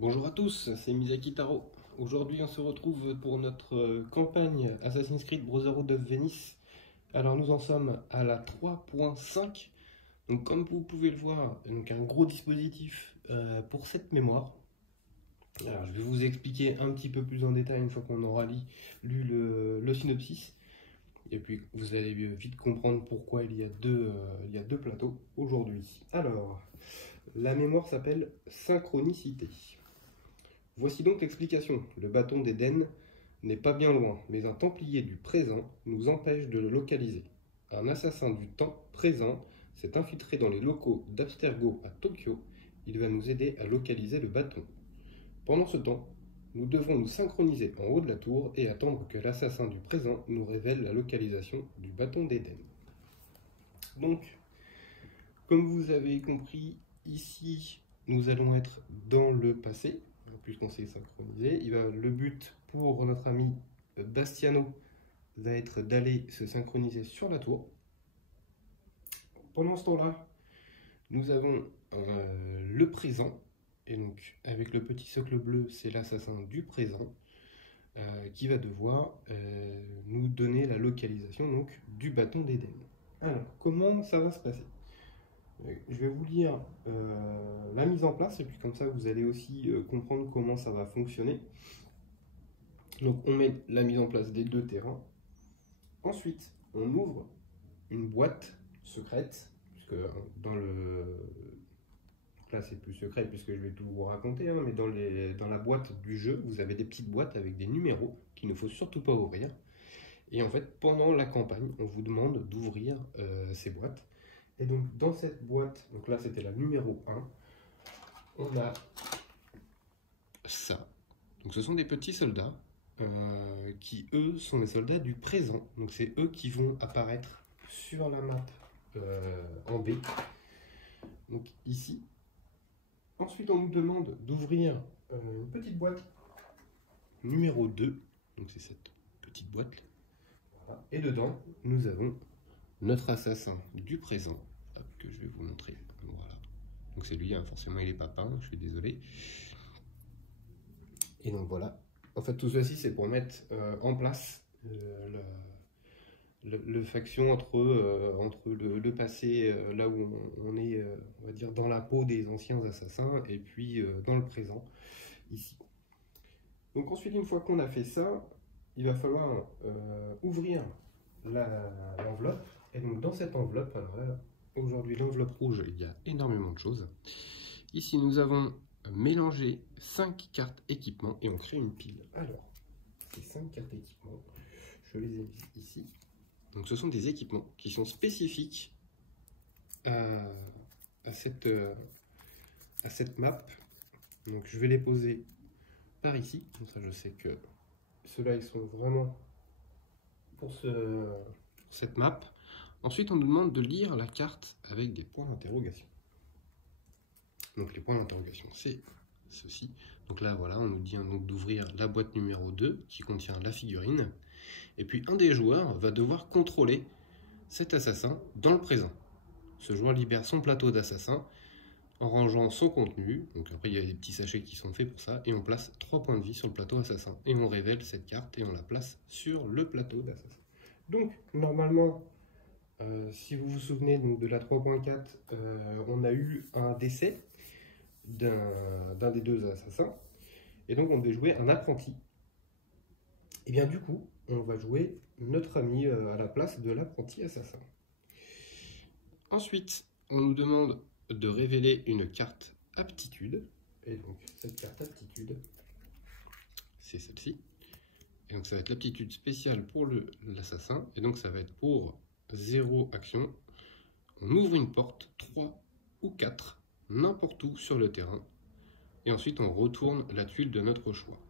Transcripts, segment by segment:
Bonjour à tous, c'est Misaki Taro. Aujourd'hui on se retrouve pour notre campagne Assassin's Creed Brotherhood of Venice. Alors nous en sommes à la 3.5. Donc comme vous pouvez le voir, donc un gros dispositif pour cette mémoire. Alors je vais vous expliquer un petit peu plus en détail une fois qu'on aura lu le synopsis. Et puis vous allez vite comprendre pourquoi il y a deux plateaux aujourd'hui. Alors, la mémoire s'appelle synchronicité. Voici donc l'explication. Le bâton d'Éden n'est pas bien loin, mais un templier du présent nous empêche de le localiser. Un assassin du temps présent s'est infiltré dans les locaux d'Abstergo à Tokyo. Il va nous aider à localiser le bâton. Pendant ce temps, nous devons nous synchroniser en haut de la tour et attendre que l'assassin du présent nous révèle la localisation du bâton d'Éden. Donc, comme vous avez compris, ici, nous allons être dans le passé, puisqu'on s'est synchronisé. Le but pour notre ami Bastiano va être d'aller se synchroniser sur la tour. Pendant ce temps-là, nous avons le présent, et donc avec le petit socle bleu, c'est l'assassin du présent, qui va devoir nous donner la localisation donc, du bâton d'Éden. Alors, comment ça va se passer ? Je vais vous lire la mise en place et puis comme ça vous allez aussi comprendre comment ça va fonctionner. Donc on met la mise en place des deux terrains. Ensuite on ouvre une boîte secrète, puisque dans le... Là c'est plus secret puisque je vais tout vous raconter, hein, mais dans la boîte du jeu vous avez des petites boîtes avec des numéros qu'il ne faut surtout pas ouvrir. Et en fait pendant la campagne on vous demande d'ouvrir ces boîtes. Et donc dans cette boîte, donc là c'était la numéro 1, on a ça. Donc ce sont des petits soldats qui eux sont des soldats du présent. Donc c'est eux qui vont apparaître sur la map en B. Donc ici. Ensuite on nous demande d'ouvrir une petite boîte numéro 2. Donc c'est cette petite boîte. Voilà. Et dedans nous avons notre assassin du présent. Que je vais vous montrer. Voilà. Donc c'est lui, hein, forcément il est pas peint, je suis désolé. Et donc voilà. En fait tout ceci c'est pour mettre en place le faction entre le passé, là où on est, on va dire, dans la peau des anciens assassins, et puis dans le présent, ici. Donc ensuite, une fois qu'on a fait ça, il va falloir ouvrir l'enveloppe. Et donc dans cette enveloppe, alors là, aujourd'hui, l'enveloppe rouge, il y a énormément de choses. Ici, nous avons mélangé 5 cartes équipement et on crée une pile. Alors, ces 5 cartes équipement, je les ai mises ici. Donc, ce sont des équipements qui sont spécifiques à cette map. Donc, je vais les poser par ici. Comme ça, je sais que ceux-là, ils sont vraiment pour cette map. Ensuite, on nous demande de lire la carte avec des points d'interrogation. Donc, les points d'interrogation, c'est ceci. Donc là, voilà, on nous dit donc d'ouvrir la boîte numéro 2 qui contient la figurine. Et puis, un des joueurs va devoir contrôler cet assassin dans le présent. Ce joueur libère son plateau d'assassin en rangeant son contenu. Donc après, il y a des petits sachets qui sont faits pour ça. Et on place 3 points de vie sur le plateau assassin. Et on révèle cette carte et on la place sur le plateau d'assassin. Donc, normalement... si vous vous souvenez donc, de la 3.4, on a eu un décès d'un des deux assassins. Et donc on devait jouer un apprenti. Et bien du coup, on va jouer notre ami à la place de l'apprenti assassin. Ensuite, on nous demande de révéler une carte aptitude. Et donc cette carte aptitude, c'est celle-ci. Et donc ça va être l'aptitude spéciale pour l'assassin. Et donc ça va être pour 0 action, on ouvre une porte, 3 ou 4, n'importe où sur le terrain, et ensuite on retourne la tuile de notre choix,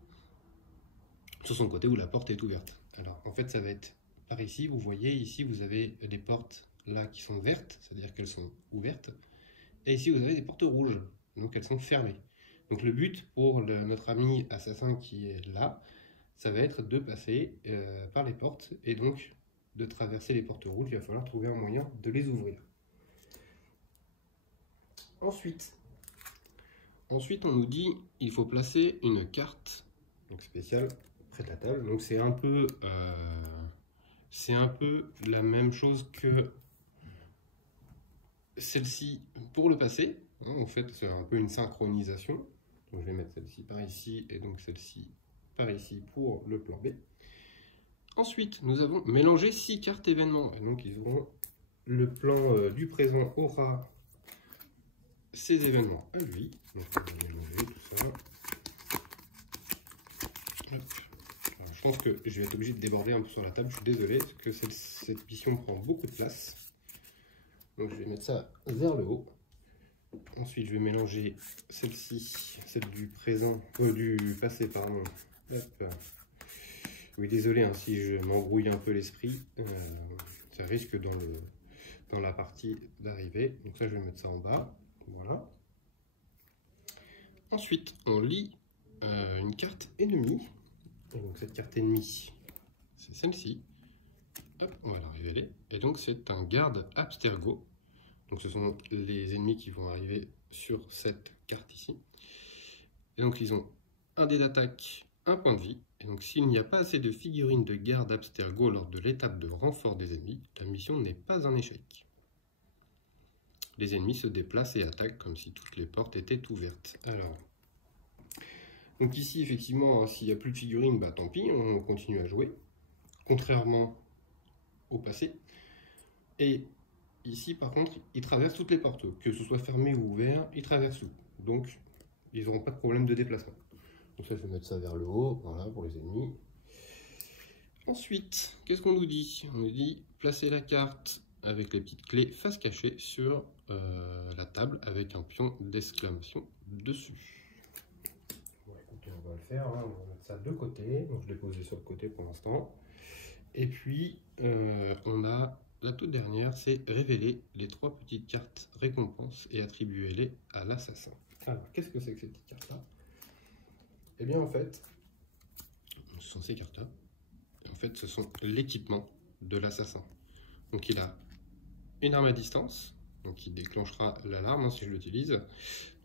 sur son côté où la porte est ouverte. Alors en fait ça va être par ici, vous voyez ici vous avez des portes là qui sont vertes, c'est-à-dire qu'elles sont ouvertes, et ici vous avez des portes rouges, donc elles sont fermées. Donc le but pour notre ami assassin qui est là, ça va être de passer par les portes, et donc de traverser les portes rouges, il va falloir trouver un moyen de les ouvrir. Ensuite, Ensuite, on nous dit il faut placer une carte donc spéciale près de la table. Donc c'est un peu la même chose que celle-ci pour le passé. En fait, c'est un peu une synchronisation. Donc je vais mettre celle-ci par ici et donc celle-ci par ici pour le plan B. Ensuite, nous avons mélangé 6 cartes événements. Et donc ils auront le plan du présent aura ces événements à lui. Donc on va mélanger tout ça. Hop. Alors, je pense que je vais être obligé de déborder un peu sur la table. Je suis désolé parce que cette mission prend beaucoup de place. Donc je vais mettre ça vers le haut. Ensuite, je vais mélanger celle-ci, celle du présent, du passé, pardon. Hop. Oui, désolé hein, si je m'embrouille un peu l'esprit. Ça risque dans la partie d'arrivée. Donc ça, je vais mettre ça en bas. Voilà. Ensuite, on lit une carte ennemie. Et donc cette carte ennemie, c'est celle-ci. Hop, on va la révéler. Et donc c'est un garde Abstergo. Donc ce sont les ennemis qui vont arriver sur cette carte ici. Et donc ils ont un dé d'attaque, un point de vie. Et donc s'il n'y a pas assez de figurines de garde Abstergo lors de l'étape de renfort des ennemis, la mission n'est pas un échec. Les ennemis se déplacent et attaquent comme si toutes les portes étaient ouvertes. Alors, donc ici effectivement, s'il n'y a plus de figurines, bah tant pis, on continue à jouer. Contrairement au passé. Et ici, par contre, ils traversent toutes les portes, que ce soit fermé ou ouvert, ils traversent tout. Donc, ils n'auront pas de problème de déplacement. Donc ça, je vais mettre ça vers le haut, voilà, pour les ennemis. Ensuite, qu'est-ce qu'on nous dit? On nous dit placer la carte avec les petites clés face cachée sur la table avec un pion d'exclamation dessus. Bon, écoutez, on va le faire, hein. On va mettre ça de côté. Donc, je l'ai posé sur le côté pour l'instant. Et puis, on a la toute dernière, c'est révéler les 3 petites cartes récompenses et attribuer-les à l'assassin. Alors, qu'est-ce que c'est que ces petites cartes-là? Eh bien, en fait, ce sont ces cartes-là. En fait, ce sont l'équipement de l'assassin. Donc, il a une arme à distance, donc il déclenchera l'alarme hein, si je l'utilise.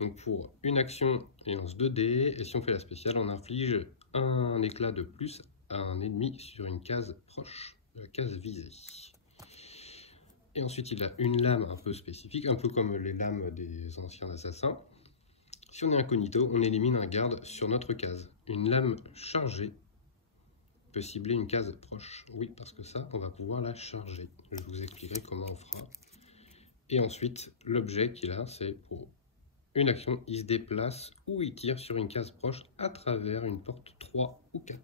Donc, pour une action, il lance 2 dés, et si on fait la spéciale, on inflige un éclat de plus à un ennemi sur une case proche, case visée. Et ensuite, il a une lame un peu spécifique, un peu comme les lames des anciens assassins. Si on est incognito, on élimine un garde sur notre case. Une lame chargée peut cibler une case proche. Oui, parce que ça, on va pouvoir la charger. Je vous expliquerai comment on fera. Et ensuite, l'objet qu'il a, c'est pour une action, il se déplace ou il tire sur une case proche à travers une porte 3 ou 4.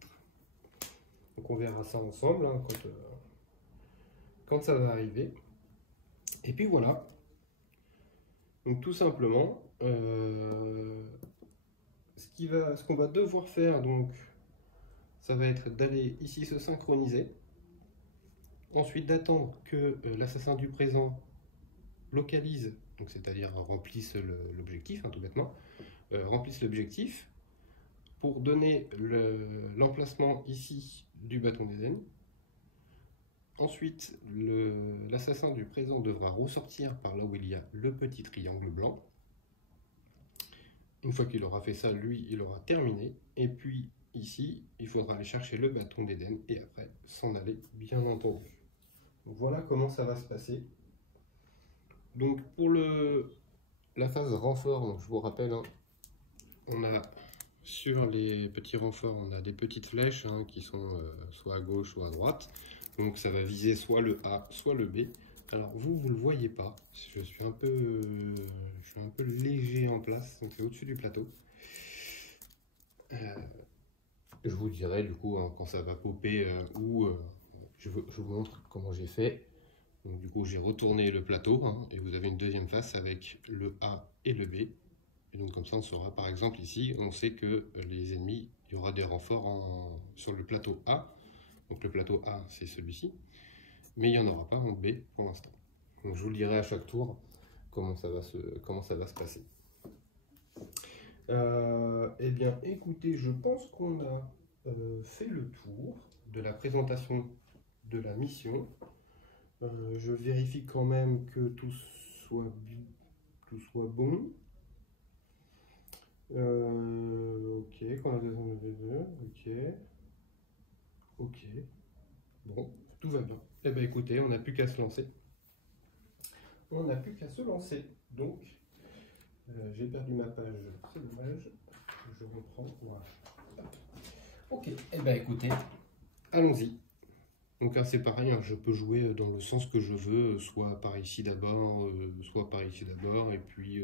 Donc on verra ça ensemble hein, quand ça va arriver. Et puis voilà. Donc tout simplement, ce qu'on va devoir faire, donc, ça va être d'aller ici se synchroniser. Ensuite d'attendre que l'assassin du présent localise, donc c'est-à-dire remplisse l'objectif, hein, tout bêtement, remplisse l'objectif pour donner l'emplacement ici du bâton d'Éden. Ensuite, l'assassin du présent devra ressortir par là où il y a le petit triangle blanc. Une fois qu'il aura fait ça, lui, il aura terminé. Et puis, ici, il faudra aller chercher le bâton d'Éden et après s'en aller, bien entendu. Donc, voilà comment ça va se passer. Donc, pour la phase renfort, donc, je vous rappelle, hein, on a sur les petits renforts, on a des petites flèches hein, qui sont soit à gauche, soit à droite. Donc ça va viser soit le A, soit le B. Alors vous ne le voyez pas, je suis un peu léger en place, donc c'est au-dessus du plateau. Je vous dirai du coup hein, quand ça va popper je vous montre comment j'ai fait. Donc du coup j'ai retourné le plateau hein, et vous avez une deuxième face avec le A et le B. Et donc comme ça on saura par exemple ici, on sait que les ennemis, il y aura des renforts sur le plateau A. Donc le plateau A, c'est celui-ci, mais il n'y en aura pas en B pour l'instant. Donc je vous le dirai à chaque tour comment ça va se passer. Eh bien, écoutez, je pense qu'on a fait le tour de la présentation de la mission. Je vérifie quand même que tout soit bon. Ok, quand la deuxième V2, ok. Ok. Bon, tout va bien. Eh bien écoutez, on n'a plus qu'à se lancer. On n'a plus qu'à se lancer. Donc, j'ai perdu ma page, c'est dommage. Je reprends. Voilà. Ok, eh bien écoutez, allons-y. Donc là c'est pareil, hein, je peux jouer dans le sens que je veux, soit par ici d'abord, soit par ici d'abord, et puis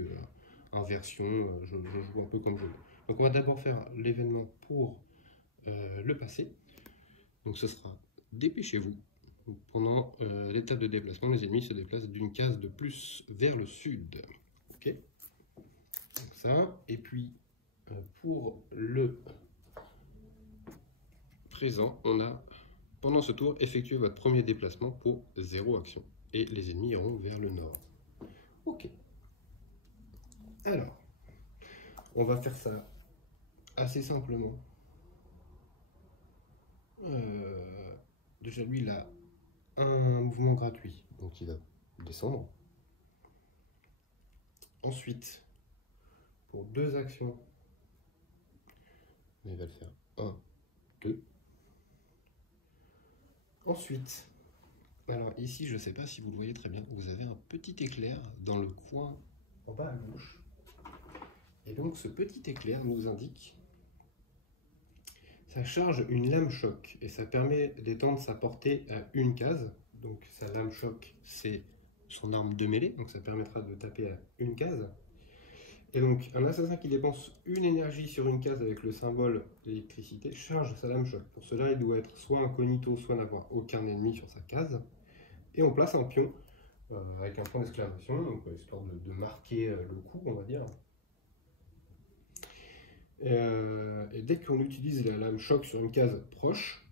inversion, je joue un peu comme je veux. Donc on va d'abord faire l'événement pour le passé. Donc ce sera dépêchez-vous. Pendant l'étape de déplacement, les ennemis se déplacent d'une case de plus vers le sud. Ok. Donc ça, et puis pour le présent, on a pendant ce tour, effectuez votre premier déplacement pour 0 action. Et les ennemis iront vers le nord. Ok. Alors, on va faire ça assez simplement. Déjà, lui, il a un mouvement gratuit. Donc, il va descendre. Ensuite, pour 2 actions, il va le faire 1, 2. Ensuite, alors ici, je ne sais pas si vous le voyez très bien, vous avez un petit éclair dans le coin en bas à gauche. Et donc, ce petit éclair nous indique ça charge une lame choc et ça permet d'étendre sa portée à une case. Donc sa lame choc, c'est son arme de mêlée, donc ça permettra de taper à une case. Et donc un assassin qui dépense une énergie sur une case avec le symbole d'électricité charge sa lame choc. Pour cela, il doit être soit incognito, soit n'avoir aucun ennemi sur sa case. Et on place un pion avec un point d'exclamation, donc histoire de marquer le coup, on va dire. Et dès qu'on utilise la lame choc sur une case proche,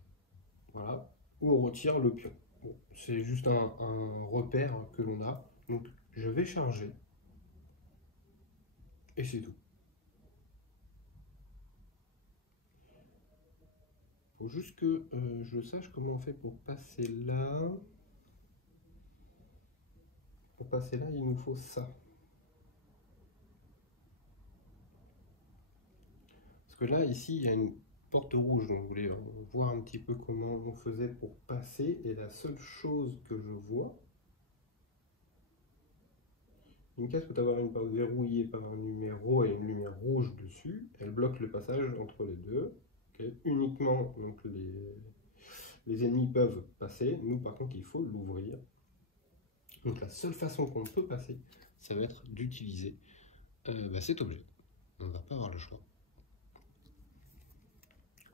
voilà, où on retire le pion. Bon, c'est juste un repère que l'on a. Donc je vais charger. Et c'est tout. Il faut juste que je sache comment on fait pour passer là. Pour passer là, il nous faut ça. Parce que là, ici, il y a une porte rouge. Donc je voulais voir un petit peu comment on faisait pour passer. Et la seule chose que je vois, une case peut avoir une porte verrouillée par un numéro et une lumière rouge dessus. Elle bloque le passage entre les deux. Okay. Uniquement donc, les ennemis peuvent passer. Nous, par contre, il faut l'ouvrir. Donc la seule façon qu'on peut passer, ça va être d'utiliser cet objet. On ne va pas avoir le choix.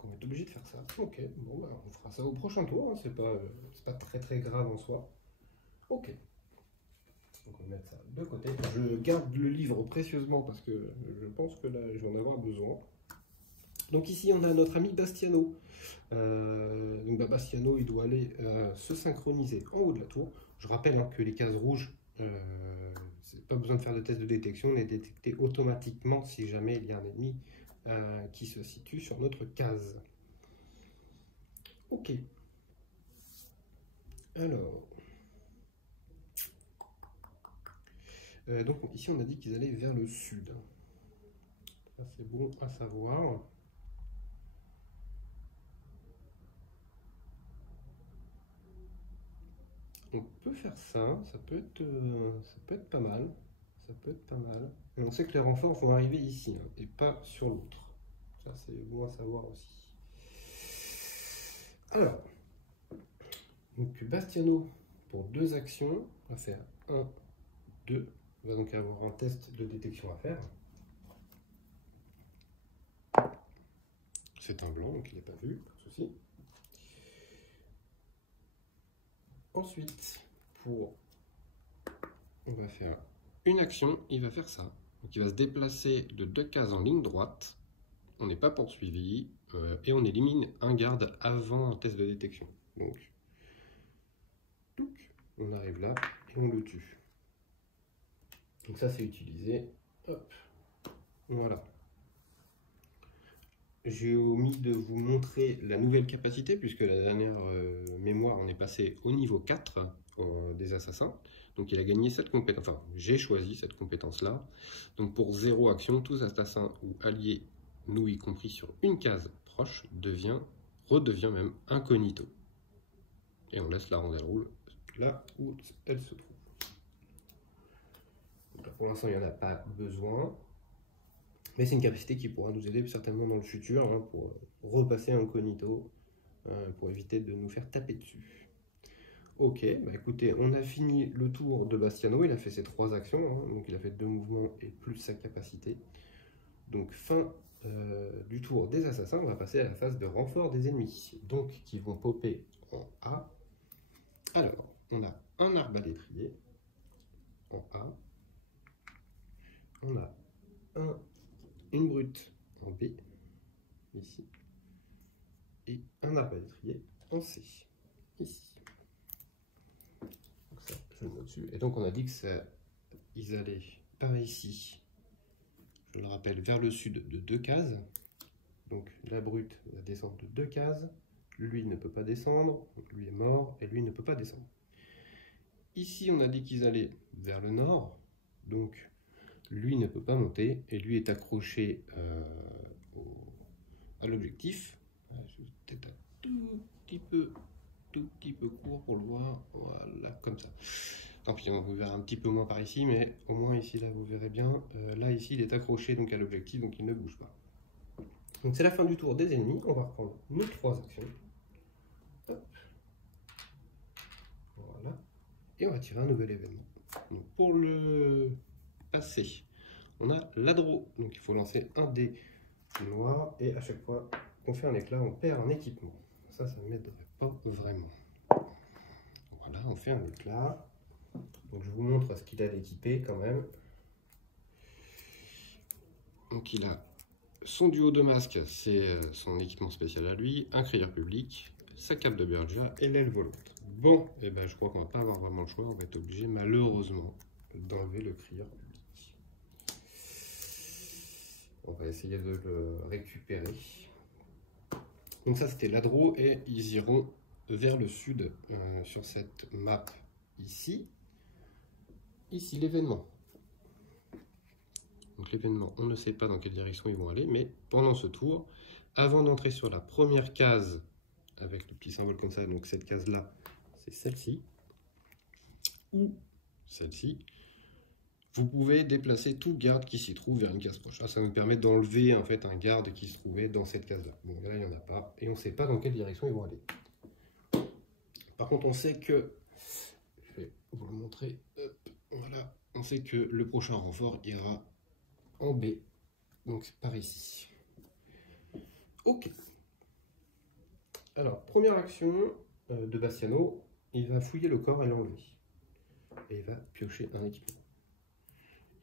On va être obligé de faire ça. Ok, bon, bah, on fera ça au prochain tour. Hein. C'est pas très grave en soi. Ok. Donc on va mettre ça de côté. Je garde le livre précieusement parce que je pense que là, je vais en avoir besoin. Donc ici, on a notre ami Bastiano. Donc Bastiano, il doit aller se synchroniser en haut de la tour. Je rappelle hein, que les cases rouges, pas besoin de faire de test de détection, on est détecté automatiquement si jamais il y a un ennemi qui se situe sur notre case. Ok. Alors. Donc ici, on a dit qu'ils allaient vers le sud. Ça, c'est bon à savoir. On peut faire ça, ça peut être pas mal. Ça peut être pas mal. Et on sait que les renforts vont arriver ici, hein, et pas sur l'autre. Ça, c'est bon à savoir aussi. Alors, donc Bastiano, pour 2 actions, on va faire 1, 2. On va donc avoir un test de détection à faire. C'est un blanc, donc il n'est pas vu, pas de souci. Ensuite, on va faire une action, il va faire ça. Donc il va se déplacer de 2 cases en ligne droite. On n'est pas poursuivi et on élimine un garde avant un test de détection. Donc, on arrive là et on le tue. Donc ça c'est utilisé. Hop. Voilà. J'ai omis de vous montrer la nouvelle capacité puisque la dernière mémoire on est passé au niveau 4 des assassins. Donc il a gagné cette compétence, enfin j'ai choisi cette compétence-là. Donc pour 0 action, tous assassins ou alliés, nous y compris sur une case proche, redevient même incognito. Et on laisse la rondelle rouge là où elle se trouve. Donc là, pour l'instant, il n'y en a pas besoin. Mais c'est une capacité qui pourra nous aider certainement dans le futur hein, pour repasser incognito, pour éviter de nous faire taper dessus. Ok, bah écoutez, on a fini le tour de Bastiano, il a fait ses 3 actions, hein, donc il a fait 2 mouvements et plus sa capacité. Donc fin du tour des assassins, on va passer à la phase de renfort des ennemis, donc qui vont popper en A. Alors, on a un arbalétrier en A, on a une brute en B, ici, et un arbalétrier en C, ici. Donc ça, je le note dessus. Et donc on a dit que ils allaient par ici, je le rappelle, vers le sud de 2 cases. Donc la brute va descendre de 2 cases, lui ne peut pas descendre, lui est mort, et lui ne peut pas descendre. Ici on a dit qu'ils allaient vers le nord, donc lui ne peut pas monter, et lui est accroché à l'objectif. Peut-être un tout petit peu court pour le voir, voilà, comme ça. Tant pis, on vous verra un petit peu moins par ici, mais au moins ici, là, vous verrez bien. Là, ici, il est accroché donc à l'objectif, donc il ne bouge pas. Donc c'est la fin du tour des ennemis. On va reprendre nos 3 actions. Hop. Voilà. Et on va tirer un nouvel événement. Donc pour le passer, on a l'adro. Donc il faut lancer un dé noir, et à chaque fois qu'on fait un éclat, on perd un équipement. Ça ne m'aiderait pas vraiment. Voilà, on fait un éclat. Donc je vous montre ce qu'il a d'équipé quand même. Donc il a son duo de masques, c'est son équipement spécial à lui, un crieur public, sa cape de Bergia et l'aile volante. Bon, et ben je crois qu'on va pas avoir vraiment le choix, on va être obligé malheureusement d'enlever le crieur public. On va essayer de le récupérer. Donc ça c'était l'adro, et ils iront vers le sud sur cette map ici. Ici l'événement. Donc l'événement, on ne sait pas dans quelle direction ils vont aller, mais pendant ce tour, avant d'entrer sur la première case, avec le petit symbole comme ça, donc cette case-là, c'est celle-ci, ou celle-ci, vous pouvez déplacer tout garde qui s'y trouve vers une case proche. Ça nous permet d'enlever en fait un garde qui se trouvait dans cette case-là. Bon, là, il n'y en a pas, et on ne sait pas dans quelle direction ils vont aller. Par contre, on sait que, je vais vous le montrer, hop, voilà, on sait que le prochain renfort ira en B, donc par ici. Ok. Alors, première action de Bastiano, il va fouiller le corps et l'enlever. Et il va piocher un équipement.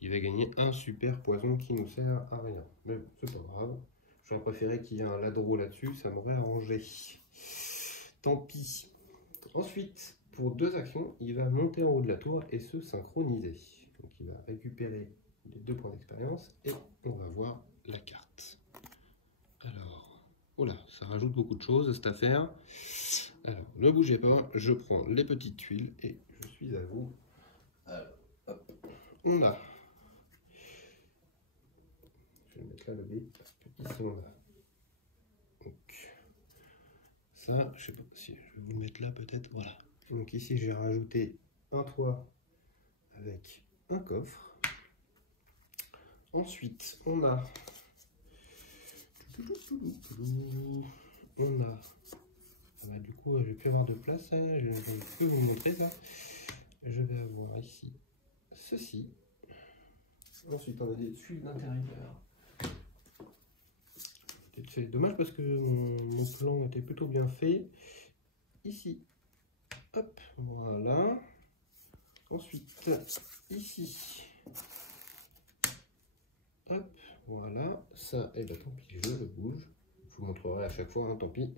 Il va gagner un super poison qui nous sert à rien. Mais c'est pas grave. J'aurais préféré qu'il y ait un ladro là-dessus, ça m'aurait arrangé. Tant pis. Ensuite, pour 2 actions, il va monter en haut de la tour et se synchroniser. Donc il va récupérer les 2 points d'expérience et on va voir la carte. Alors, voilà, ça rajoute beaucoup de choses cette affaire. Alors, ne bougez pas, je prends les petites tuiles et je suis à vous. Alors, hop, on a. Je vais mettre là le B parce que ici on a. Donc, ça, je sais pas si je vais vous le mettre là peut-être. Voilà. Donc ici j'ai rajouté un toit avec un coffre. Ensuite, on a du coup, je vais plus avoir de place, hein. Je peux vous montrer ça. Je vais avoir ici ceci. Ensuite, on a des tuiles d'intérieur. C'est dommage parce que mon plan était plutôt bien fait. Ici, hop, voilà. Ensuite, ici, hop, voilà. Ça, et ben tant pis, je le bouge. Je vous montrerai à chaque fois, hein, tant pis.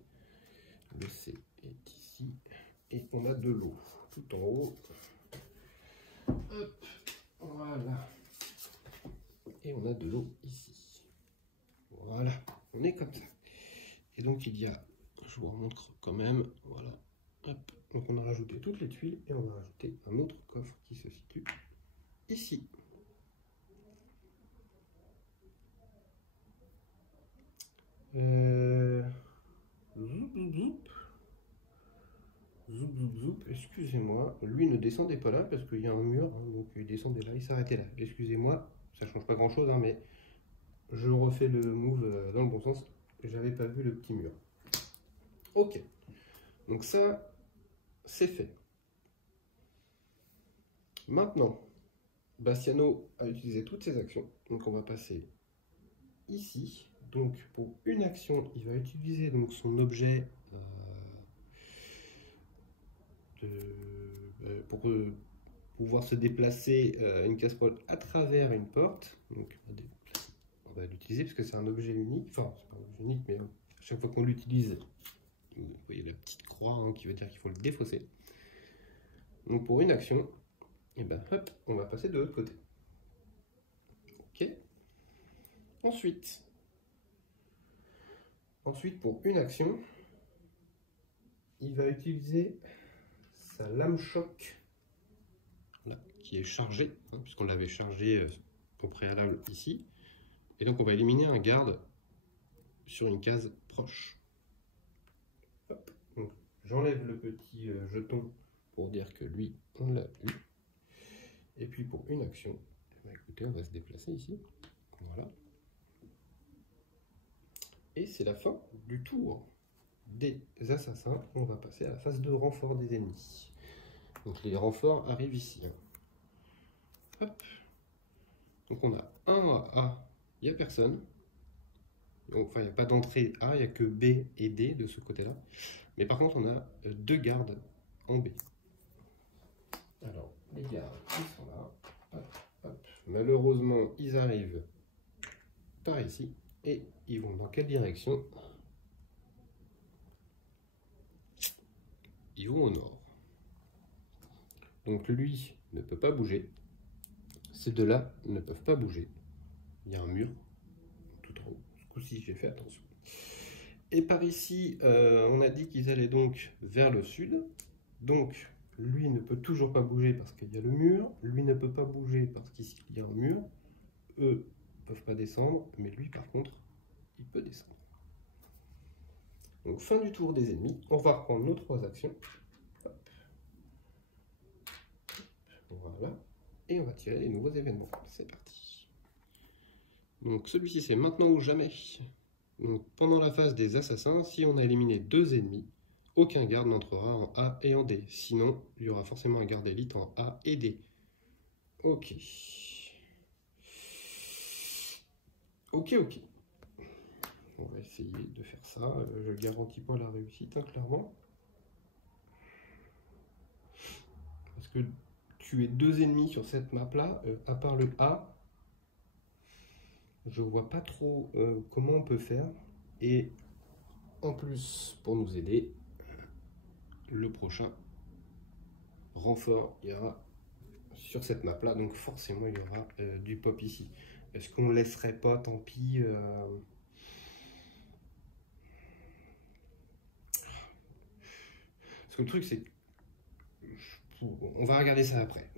Le C est ici. Et on a de l'eau tout en haut. Hop, voilà. Et on a de l'eau ici. Voilà, on est comme ça. Et donc il y a, je vous remontre quand même, voilà, Hop. Donc on a rajouté toutes les tuiles et on va rajouter un autre coffre qui se situe ici. Excusez-moi, lui ne descendait pas là parce qu'il y a un mur, hein, donc il descendait là, il s'arrêtait là. Excusez-moi, ça change pas grand chose, hein, mais je refais le move dans le bon sens. J'avais pas vu le petit mur. Ok, donc ça, c'est fait. Maintenant, Bastiano a utilisé toutes ses actions, donc on va passer ici. Donc pour une action, il va utiliser donc son objet pour pouvoir se déplacer une casserole à travers une porte. Donc on va l'utiliser parce que c'est un objet unique. Enfin, c'est pas un objet unique, mais à chaque fois qu'on l'utilise, vous voyez la petite croix hein, qui veut dire qu'il faut le défausser. Donc pour une action, et ben hop, on va passer de l'autre côté. Ok. Ensuite, pour une action, il va utiliser sa lame choc là, qui est chargée, hein, puisqu'on l'avait chargée au préalable ici. Et donc on va éliminer un garde sur une case proche. J'enlève le petit jeton pour dire que lui, on l'a eu. Et puis pour une action, bah écoutez, on va se déplacer ici. Voilà. Et c'est la fin du tour des assassins. On va passer à la phase de renfort des ennemis. Donc les renforts arrivent ici. Hop. Donc on a un A, il n'y a personne. Enfin, il n'y a pas d'entrée A, il n'y a que B et D de ce côté-là. Mais par contre, on a deux gardes en B. Alors, les gardes, ils sont là. Hop, hop. Malheureusement, ils arrivent par ici. Et ils vont dans quelle direction? Ils vont au nord. Donc lui ne peut pas bouger. Ces deux-là ne peuvent pas bouger. Il y a un mur tout en haut. Ce coup-ci, j'ai fait attention. Et par ici, on a dit qu'ils allaient donc vers le sud. Donc, lui ne peut toujours pas bouger parce qu'il y a le mur. Lui ne peut pas bouger parce qu'ici, il y a un mur. Eux ne peuvent pas descendre, mais lui, par contre, il peut descendre. Donc, fin du tour des ennemis. On va reprendre nos 3 actions. Hop. Voilà. Et on va tirer les nouveaux événements. C'est parti. Donc, celui-ci, c'est maintenant ou jamais. Donc, pendant la phase des assassins, si on a éliminé 2 ennemis, aucun garde n'entrera en A et en D. Sinon, il y aura forcément un garde élite en A et D. Ok. Ok. On va essayer de faire ça. Je ne garantis pas la réussite, hein, clairement. Parce que tuer 2 ennemis sur cette map-là, à part le A, je vois pas trop comment on peut faire. Et en plus, pour nous aider, le prochain renfort ira sur cette map là, donc forcément il y aura du pop ici. Est-ce qu'on ne laisserait pas, tant pis Parce que le truc c'est que on va regarder ça après.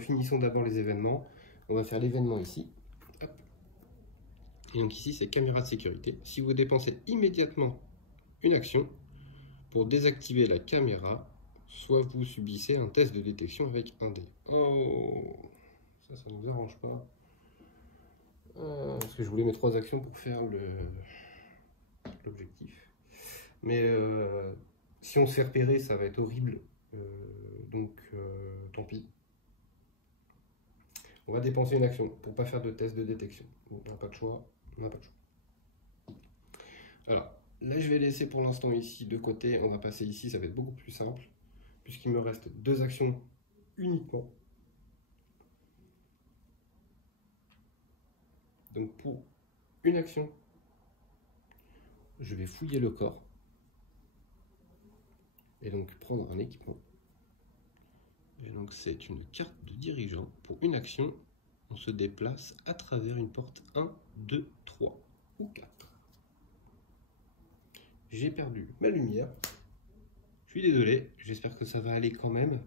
Finissons d'abord les événements. On va faire l'événement ici. Hop. Et donc ici c'est caméra de sécurité. Si vous dépensez immédiatement une action pour désactiver la caméra, soit vous subissez un test de détection avec un dé. Oh, ça ne nous arrange pas. Parce que je voulais mes 3 actions pour faire l'objectif. Mais si on se fait repérer, ça va être horrible. Donc, tant pis. On va dépenser une action pour pas faire de test de détection. On n'a pas de choix. Alors, là, je vais laisser pour l'instant ici de côté. On va passer ici, ça va être beaucoup plus simple. Puisqu'il me reste 2 actions uniquement. Donc pour une action, je vais fouiller le corps. Et donc prendre un équipement. Et donc c'est une carte de dirigeant. Pour une action, on se déplace à travers une porte 1, 2, 3 ou 4. J'ai perdu ma lumière. Je suis désolé, j'espère que ça va aller quand même.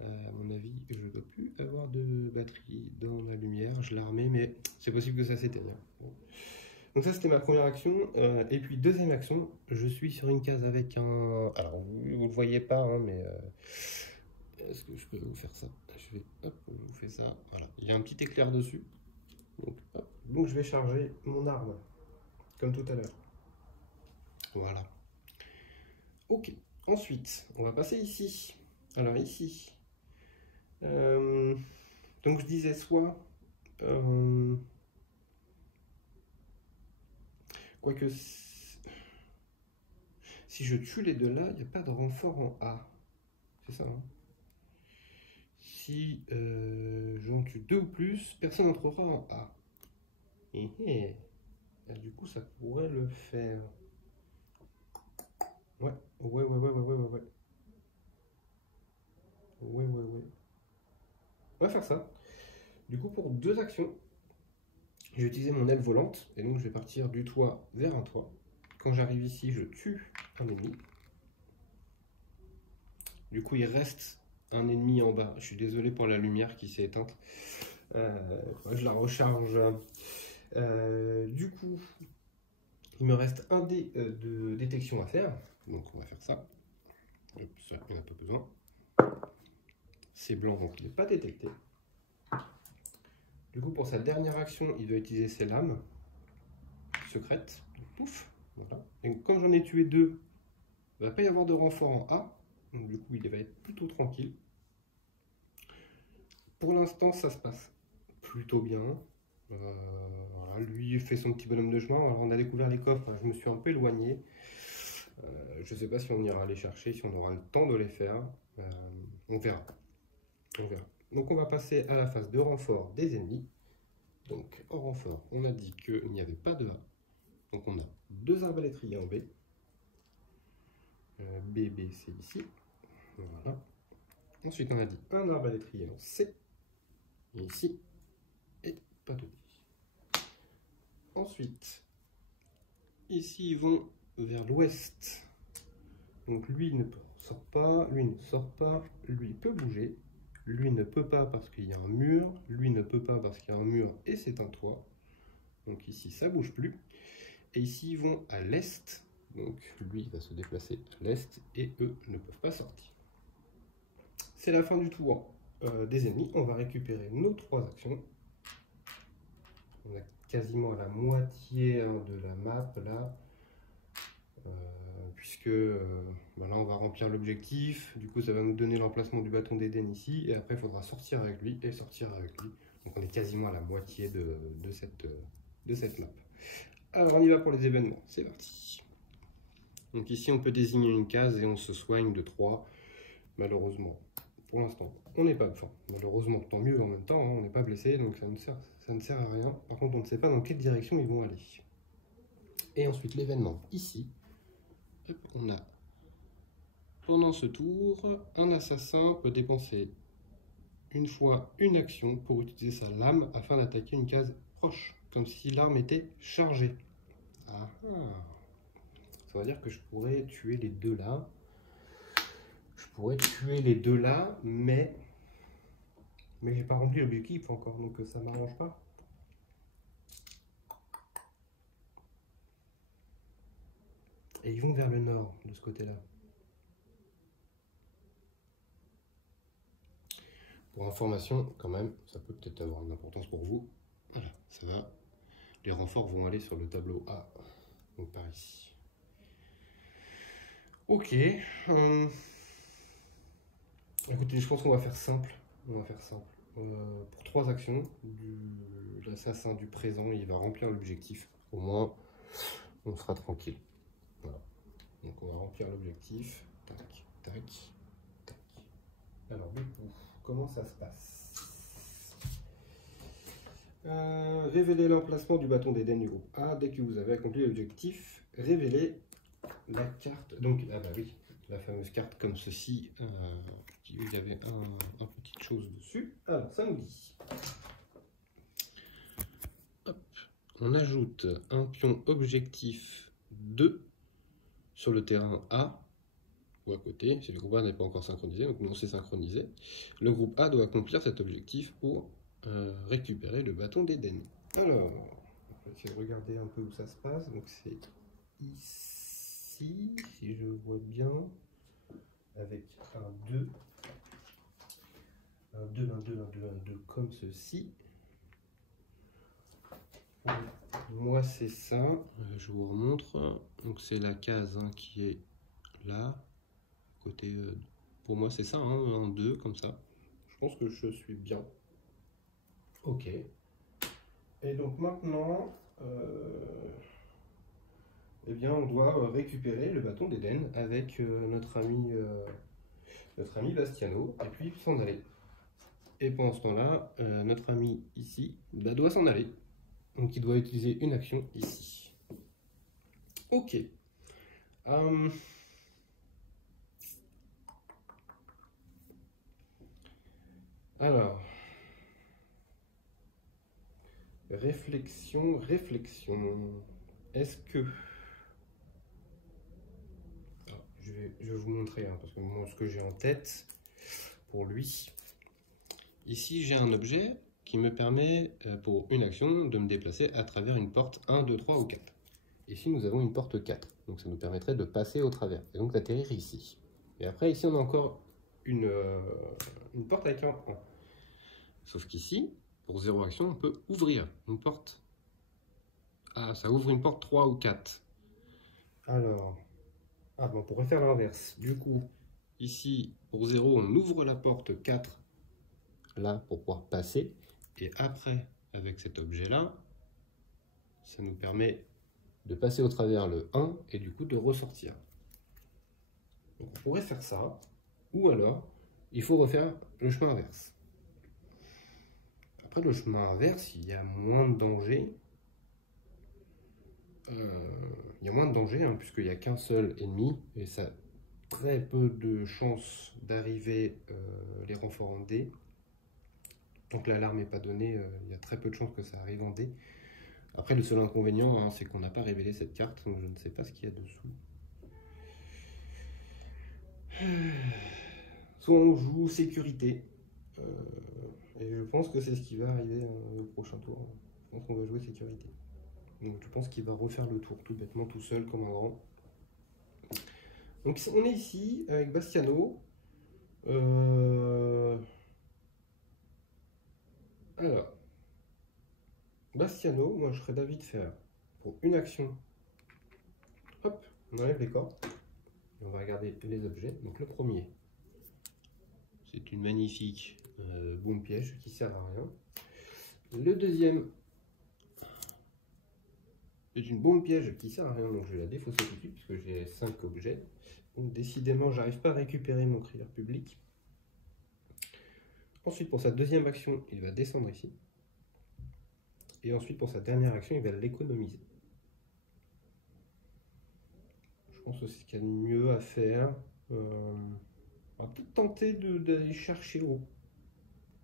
À mon avis, je ne dois plus avoir de batterie dans la lumière. Je l'ai remis, mais c'est possible que ça s'éteigne. Bon. Donc ça, c'était ma première action. Et puis, deuxième action, je suis sur une case avec un... Alors, vous ne le voyez pas, hein, mais... Est-ce que je peux vous faire ça? Je vais... Hop, je vous fais ça. Voilà. Il y a un petit éclair dessus. Donc, hop. Donc je vais charger mon arme, comme tout à l'heure. Voilà. Ok. Ensuite, on va passer ici. Alors ici... donc je disais soit... quoique... Si je tue les deux là, il n'y a pas de renfort en A. C'est ça, hein? Si j'en tue deux ou plus, personne n'entrera en A. Et du coup, ça pourrait le faire. Ouais. Ouais. On va faire ça. Du coup, pour deux actions, je vais utiliser mon aile volante. Et donc, je vais partir du toit vers un toit. Quand j'arrive ici, je tue un ennemi. Du coup, il reste un ennemi en bas. Je suis désolé pour la lumière qui s'est éteinte. Je la recharge. Du coup, il me reste un dé de détection à faire. Donc, on va faire ça. Hop, ça, il n'y en a pas besoin. C'est blanc, donc il n'est pas détecté. Du coup, pour sa dernière action, il doit utiliser ses lames secrètes. Pouf, voilà. Et comme j'en ai tué deux, il ne va pas y avoir de renfort en A. Donc, du coup, il va être plutôt tranquille. Pour l'instant, ça se passe plutôt bien. Voilà, lui fait son petit bonhomme de chemin. Alors, on a découvert les coffres, je me suis un peu éloigné. Je ne sais pas si on ira les chercher, si on aura le temps de les faire. On verra. Donc on va passer à la phase de renfort des ennemis. Donc en renfort, on a dit qu'il n'y avait pas de A. Donc on a deux arbalétriers en B. B, c'est ici. Voilà. Ensuite on a dit un arbalétrier en C. Et ici. Et pas de D. Ensuite, ici ils vont vers l'ouest. Donc lui ne sort pas, lui ne sort pas, lui peut bouger. Lui ne peut pas parce qu'il y a un mur, lui ne peut pas parce qu'il y a un mur et c'est un toit. Donc ici, ça ne bouge plus. Et ici, ils vont à l'est. Donc lui va se déplacer à l'est et eux ne peuvent pas sortir. C'est la fin du tour des ennemis. On va récupérer nos trois actions. On a quasiment à la moitié de la map là. Puisque là on va remplir l'objectif, du coup ça va nous donner l'emplacement du bâton d'Éden ici, et après il faudra sortir avec lui et sortir avec lui. Donc on est quasiment à la moitié de cette map. Alors on y va pour les événements, c'est parti. Donc ici on peut désigner une case et on se soigne de 3. Malheureusement, pour l'instant, on n'est pas... Enfin, malheureusement, tant mieux en même temps, hein, on n'est pas blessé, donc ça ne sert à rien. Par contre on ne sait pas dans quelle direction ils vont aller. Et ensuite l'événement ici. On a, pendant ce tour, un assassin peut dépenser une fois une action pour utiliser sa lame afin d'attaquer une case proche, comme si l'arme était chargée. Ah, ça veut dire que je pourrais tuer les deux là. Mais j'ai pas rempli l'objectif encore, donc ça m'arrange pas. Et ils vont vers le nord, de ce côté-là. Pour information, quand même, ça peut peut-être avoir une importance pour vous. Voilà, ça va. Les renforts vont aller sur le tableau A, donc par ici. Ok. Écoutez, je pense qu'on va faire simple. Pour 3 actions, l'assassin du présent, il va remplir l'objectif. Au moins, on sera tranquille. Voilà. Donc on va remplir l'objectif. Tac, tac, tac. Alors du coup, comment ça se passe? Révélez l'emplacement du bâton d'Éden du groupe A. Dès que vous avez accompli l'objectif, révélez la carte. Donc, ah bah oui, la fameuse carte comme ceci, il y avait un petite chose dessus. Alors, ça nous dit. Hop. On ajoute un pion objectif 2 sur le terrain A ou à côté, si le groupe A n'est pas encore synchronisé, donc nous on s'est synchronisé, le groupe A doit accomplir cet objectif pour récupérer le bâton d'Éden. Alors, on va essayer de regarder un peu où ça se passe. Donc c'est ici, si je vois bien, avec un 2, un 2, un 2, un 2, un 2, comme ceci. Moi c'est ça, je vous remontre, donc c'est la case qui est là, côté, pour moi c'est ça, un 2 comme ça, je pense que je suis bien. Ok, et donc maintenant, eh bien on doit récupérer le bâton d'Éden avec notre ami Bastiano, et puis s'en aller. Et pendant ce temps-là, notre ami ici doit s'en aller. Donc il doit utiliser une action ici. Ok. Alors. Réflexion. Est-ce que... Alors, je vais vous montrer, parce que moi ce que j'ai en tête pour lui. Ici j'ai un objet qui me permet, pour une action, de me déplacer à travers une porte 1, 2, 3 ou 4. Ici, nous avons une porte 4, donc ça nous permettrait de passer au travers, et donc d'atterrir ici. Et après, ici, on a encore une porte avec un 1. Sauf qu'ici, pour 0 action, on peut ouvrir une porte. Ah, ça ouvre une porte 3 ou 4. Alors, bon, on pourrait faire l'inverse. Du coup, ici, pour 0, on ouvre la porte 4, là, pour pouvoir passer. Et après, avec cet objet-là, ça nous permet de passer au travers le 1 et du coup de ressortir. Donc on pourrait faire ça, ou alors il faut refaire le chemin inverse. Après le chemin inverse, il y a moins de danger. Puisqu'il n'y a qu'un seul ennemi et ça a très peu de chances d'arriver les renforts en D. Tant que l'alarme n'est pas donnée, il y a très peu de chances que ça arrive en D. Après, le seul inconvénient, c'est qu'on n'a pas révélé cette carte, donc je ne sais pas ce qu'il y a dessous. Soit on joue sécurité, et je pense que c'est ce qui va arriver au prochain tour. Je pense qu'on va jouer sécurité. Donc je pense qu'il va refaire le tour tout bêtement, tout seul, comme un grand. Donc on est ici avec Bastiano. Alors, Bastiano, moi je serais d'avis de faire pour une action. Hop, on enlève les corps. Et on va regarder les objets. Donc le premier, c'est une magnifique bombe piège qui sert à rien. Le deuxième, c'est une bombe piège qui sert à rien, donc je vais la défausser tout de suite puisque j'ai 5 objets. Donc décidément, j'arrive pas à récupérer mon crieur public. Ensuite, pour sa deuxième action, il va descendre ici. Et ensuite, pour sa dernière action, il va l'économiser. Je pense que c'est ce qu'il y a de mieux à faire. On va peut-être tenter d'aller chercher haut.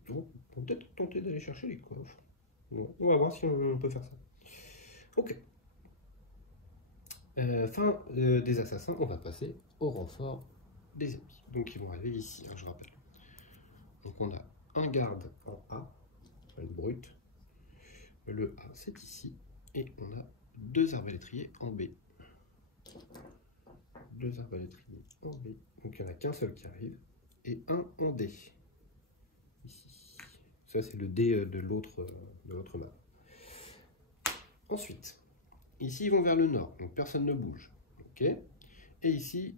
On va peut-être tenter d'aller chercher les coffres. Bon, on va voir si on peut faire ça. Ok. Fin des assassins, on va passer au renfort des ennemis. Donc ils vont arriver ici, je rappelle. Donc on a un garde en A, une brute. Le A c'est ici. Et on a 2 arbalétriers en B. 2 arbalétriers en B. Donc il n'y en a qu'un seul qui arrive. Et un en D. Ici. Ça c'est le D de l'autre map. Ensuite, ici ils vont vers le nord, donc personne ne bouge. Ok. Et ici,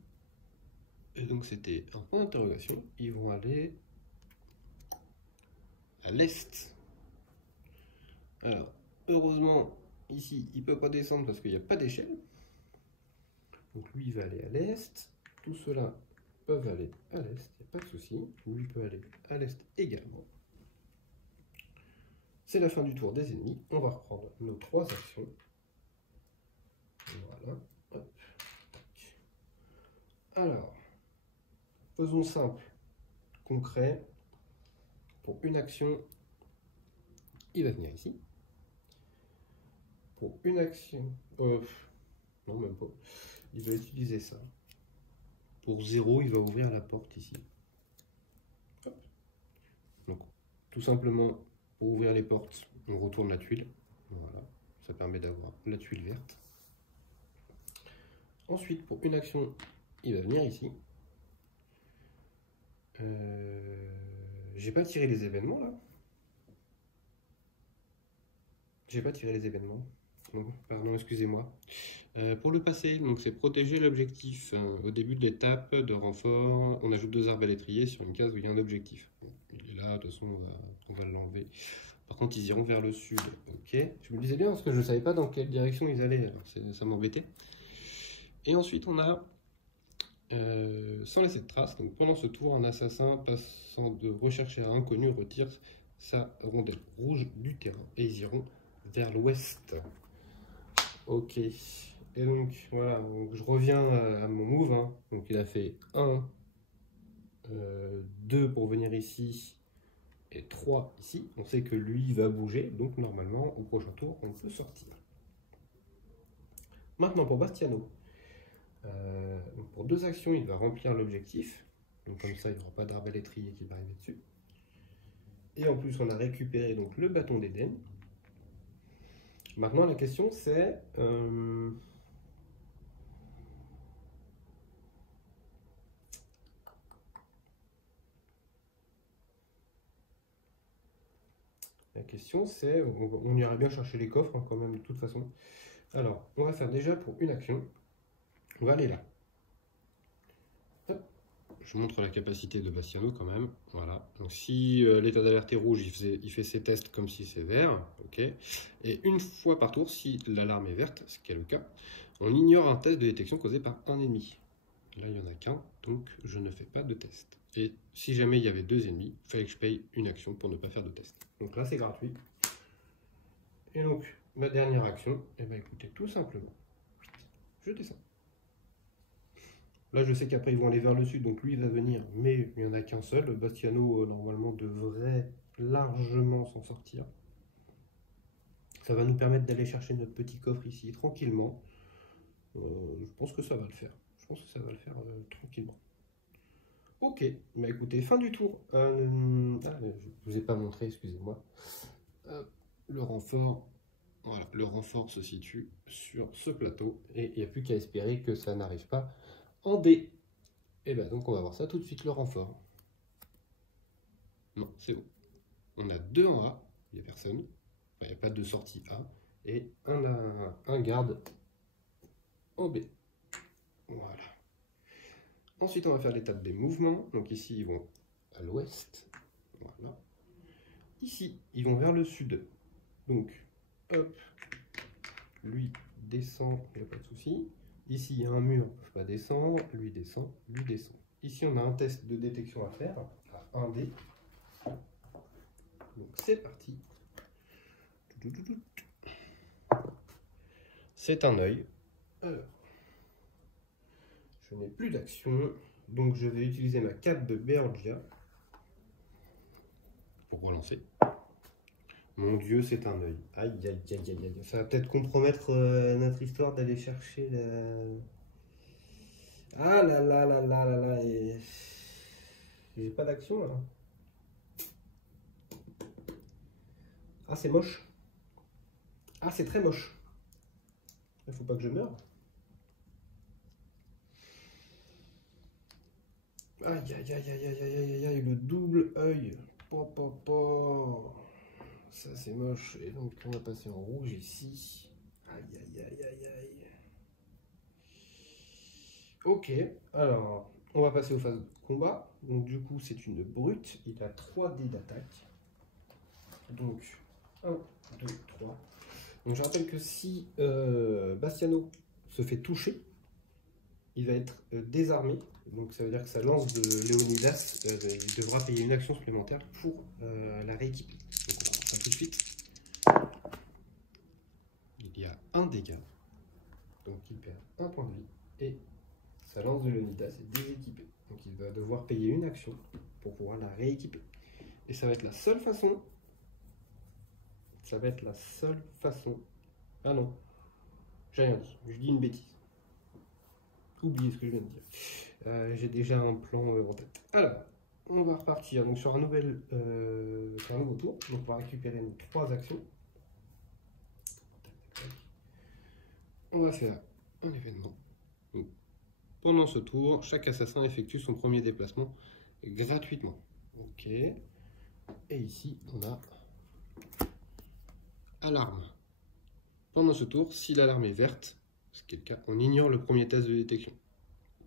donc c'était un point d'interrogation, ils vont aller à l'est. Alors, heureusement, ici, il ne peut pas descendre parce qu'il n'y a pas d'échelle. Donc lui, il va aller à l'est. Tout cela peuvent aller à l'est, il n'y a pas de souci. Lui peut aller à l'est également. C'est la fin du tour des ennemis. On va reprendre nos 3 actions. Voilà. Hop. Alors, faisons simple, concret. Pour une action, il va venir ici. Pour une action, non même pas, il va utiliser ça. Pour 0, il va ouvrir la porte ici. Hop. Donc, tout simplement, pour ouvrir les portes, on retourne la tuile. Voilà, ça permet d'avoir la tuile verte. Ensuite, pour une action, il va venir ici. J'ai pas tiré les événements là. J'ai pas tiré les événements. Donc, pardon, excusez-moi. Pour le passé, donc c'est protéger l'objectif. Au début de l'étape de renfort, on ajoute 2 arbalétriers sur une case où il y a un objectif. Bon, il est là, de toute façon, on va l'enlever. Par contre, ils iront vers le sud. Ok. Je me disais bien parce que je ne savais pas dans quelle direction ils allaient. Alors ça m'embêtait. Et ensuite, on a, sans laisser de traces, donc pendant ce tour, un assassin passant de rechercher à inconnu retire sa rondelle rouge du terrain. Et ils iront vers l'ouest. Ok. Et donc, voilà. Donc, je reviens à mon move. Hein. Donc, il a fait 1, 2 pour venir ici. Et 3 ici. On sait que lui va bouger. Donc, normalement, au prochain tour, on peut sortir. Maintenant, pour Bastiano. Donc pour 2 actions, il va remplir l'objectif. Donc comme ça, il n'y aura pas d'arbalétrier qui va arriver dessus. Et en plus, on a récupéré donc le bâton d'Éden. Maintenant, la question c'est... La question c'est... On irait bien chercher les coffres hein, quand même de toute façon. Alors, on va faire déjà pour une action. On va aller là. Hop. Je montre la capacité de Bastiano quand même. Voilà. Donc si l'état d'alerte est rouge, il fait ses tests comme si c'est vert. Ok. Et une fois par tour, si l'alarme est verte, ce qui est le cas, on ignore un test de détection causé par un ennemi. Là, il n'y en a qu'un, donc je ne fais pas de test. Et si jamais il y avait 2 ennemis, il fallait que je paye une action pour ne pas faire de test. Donc là, c'est gratuit. Et donc, ma dernière action, eh bien, écoutez, tout simplement, je descends. Là, je sais qu'après, ils vont aller vers le sud, donc lui, il va venir, mais il n'y en a qu'un seul. Bastiano, normalement, devrait largement s'en sortir. Ça va nous permettre d'aller chercher notre petit coffre ici, tranquillement. Je pense que ça va le faire. Je pense que ça va le faire tranquillement. Ok, bah écoutez, fin du tour. Je ne vous ai pas montré, excusez-moi. Le renfort, voilà, le renfort se situe sur ce plateau et il n'y a plus qu'à espérer que ça n'arrive pas en D. Et bien donc on va voir ça tout de suite, le renfort. Non, c'est bon. On a 2 en A, il n'y a personne. Enfin, il n'y a pas de sortie A. Et un garde en B. Voilà. Ensuite, on va faire l'étape des mouvements. Donc ici, ils vont à l'ouest. Voilà. Ici, ils vont vers le sud. Donc, hop, lui descend, il n'y a pas de souci. Ici, il y a un mur, je ne peux pas descendre. Lui descend, lui descend. Ici, on a un test de détection à faire, à 1D. Donc, c'est parti. C'est un œil. Alors, je n'ai plus d'action, donc je vais utiliser ma cape de Beorgia pour relancer. Mon Dieu, c'est un œil. Aïe, aïe, aïe, aïe, aïe. Ça va peut-être compromettre notre histoire d'aller chercher la... Ah là là là là là là. Et... j'ai pas d'action là. Ah, c'est moche. Ah, c'est très moche. Il faut pas que je meure. Aïe, aïe, aïe, aïe, aïe, aïe, aïe, aïe, le double œil. Ça, c'est moche. Et donc, on va passer en rouge ici. Aïe, aïe, aïe, aïe, aïe. Ok, alors, on va passer aux phases de combat. Donc, du coup, c'est une brute. Il a 3 dés d'attaque. Donc, 1, 2, 3. Donc, je rappelle que si Bastiano se fait toucher, il va être désarmé. Donc, ça veut dire que sa lance de Léonidas, il devra payer une action supplémentaire pour la rééquiper. Donc, on va voir ça tout de suite. Il y a un dégât. Donc, il perd un point de vie. Et sa lance de Léonidas est déséquipée. Donc, il va devoir payer une action pour pouvoir la rééquiper. Et ça va être la seule façon. Ça va être la seule façon. Ah non, j'ai rien dit. Je dis une bêtise. oublié ce que je viens de dire. J'ai déjà un plan en tête. Alors, on va repartir donc, sur un nouveau tour. Donc, on va récupérer nos 3 actions. On va faire un événement. Donc, pendant ce tour, chaque assassin effectue son premier déplacement gratuitement. Ok. Et ici, on a alarme. Pendant ce tour, si l'alarme est verte, ce qui est le cas, on ignore le premier test de détection.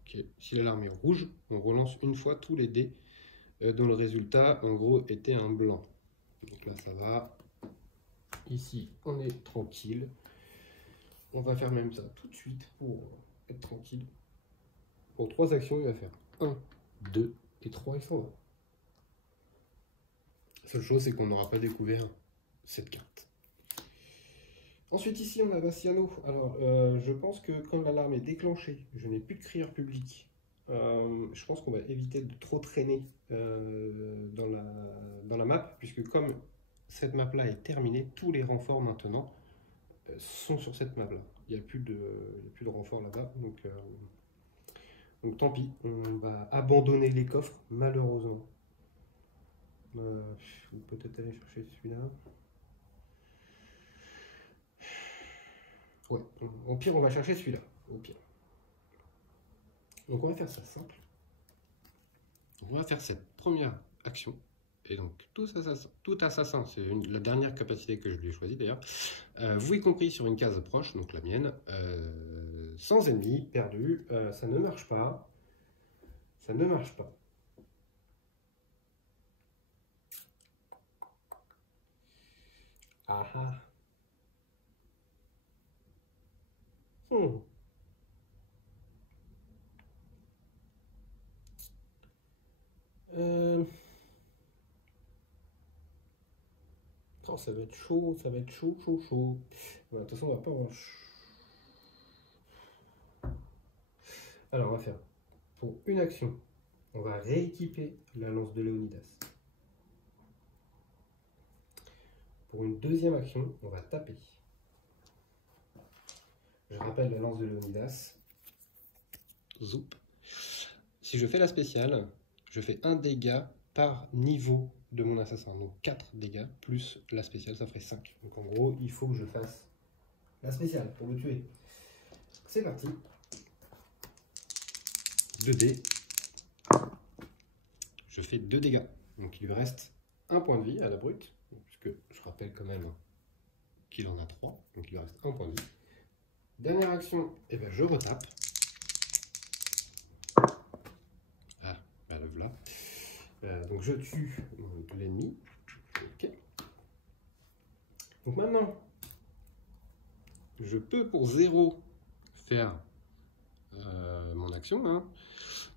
Okay. Si l'alarme est rouge, on relance une fois tous les dés dont le résultat, en gros, était un blanc. Donc là, ça va. Ici, on est tranquille. On va faire même ça tout de suite pour être tranquille. Pour 3 actions, il va faire 1, 2 et 3, il s'en va. La seule chose, c'est qu'on n'aura pas découvert cette carte. Ensuite, ici, on a Bastiano. Alors, je pense que quand l'alarme est déclenchée, je n'ai plus de crieur public. Je pense qu'on va éviter de trop traîner dans la map, puisque comme cette map-là est terminée, tous les renforts maintenant sont sur cette map-là. Il n'y a plus de renforts là-bas, donc tant pis. On va abandonner les coffres, malheureusement. Peut-être aller chercher celui-là. Ouais, au pire, on va chercher celui-là. Au pire. Donc, on va faire ça simple. On va faire cette première action. Et donc, tout assassin, c'est la dernière capacité que je lui ai choisie d'ailleurs. Vous y compris sur une case proche, donc la mienne. Sans ennemi, perdu. Ça ne marche pas. Ça ne marche pas. Ah ah. Oh, ça va être chaud, ça va être chaud. Voilà, de toute façon, on va pas avoir... Alors, on va faire, pour une action, on va rééquiper la lance de Léonidas. Pour une deuxième action, on va taper. Je rappelle la lance de Léonidas. Zoup. Si je fais la spéciale, je fais 1 dégât par niveau de mon assassin. Donc 4 dégâts plus la spéciale, ça ferait 5. Donc en gros, il faut que je fasse la spéciale pour le tuer. C'est parti. 2 dés. Je fais 2 dégâts. Donc il lui reste 1 point de vie à la brute. Puisque je rappelle quand même qu'il en a 3. Donc il lui reste 1 point de vie. Dernière action, et ben je retape. Ah, bah le voilà. Donc je tue l'ennemi. Ok. Donc maintenant, je peux pour 0 faire mon action. Hein.